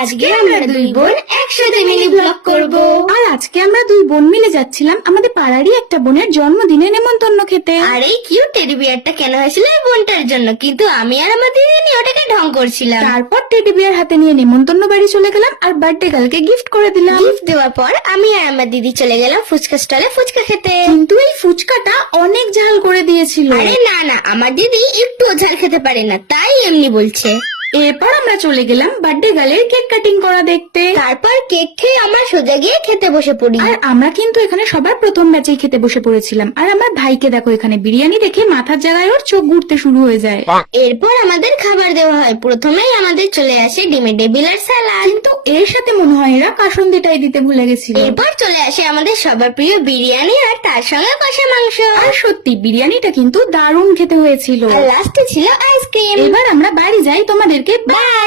আজকে আমরা দুই বোন একসাথে মিনি ব্লগ করব। আর আজকে আমরা দুই বোন মিলে যাচ্ছিলাম আমাদের পাড়ারই একটা বোনের জন্মদিনে নেমন্তন্ন খেতে। আর এই কিউট টেডি বিয়ারটা কেন হয়েছিল এই বোনটার জন্য, কিন্তু আমি আর আমার দিদি নিয়ে ওটাকে ঢং করছিলাম। তারপর টেডি বিয়ার হাতে নিয়ে নেমন্তন্ন বাড়ি চলে গেলাম আর বার্থডে গার্লকে গিফট করে দিলাম। গিফট দেওয়ার পর আমি আর আমার দিদি চলে গেলাম ফুচকা স্টলে ফুচকা খেতে। কিন্তু এই ফুচকাটা অনেক ঝাল করে দিয়েছিল। আরে না না, আমার দিদি একটু ঝাল খেতে পারে না, তাই এমনি বলছে। এরপর আমরা চলে গেলাম বার্থডে গার্লের কেক কাটিং করা দেখতে। তারপর কেক খেয়ে আমরা সোজা গিয়ে খেতে বসে পড়ি। আর আমরা কিন্তু এখানে সবার প্রথম ব্যাচেই খেতে বসে পড়েছিলাম। আর আমার ভাইকে দেখো, এখানে বিরিয়ানি দেখে মাথার জায়গায় ওর চোখ ঘুরতে শুরু হয়ে যায়। এরপর আমাদের খাবার দেওয়া হয়। প্রথমেই আমাদের চলে আসে ডিমের টেবিল আর স্যালাড, কিন্তু এর সাথে মনে হয় এরা কাসুন্দিটাই দিতে ভুলে গেছিল। এরপর চলে আসে আমাদের সবার প্রিয় বিরিয়ানি আর তার সঙ্গে কষা মাংস। আর সত্যি বিরিয়ানিটা কিন্তু দারুণ খেতে হয়েছিল। আর লাস্টে ছিল আইসক্রিম। এবার আমরা বাড়ি যাই, তোমাদেরকে বাই।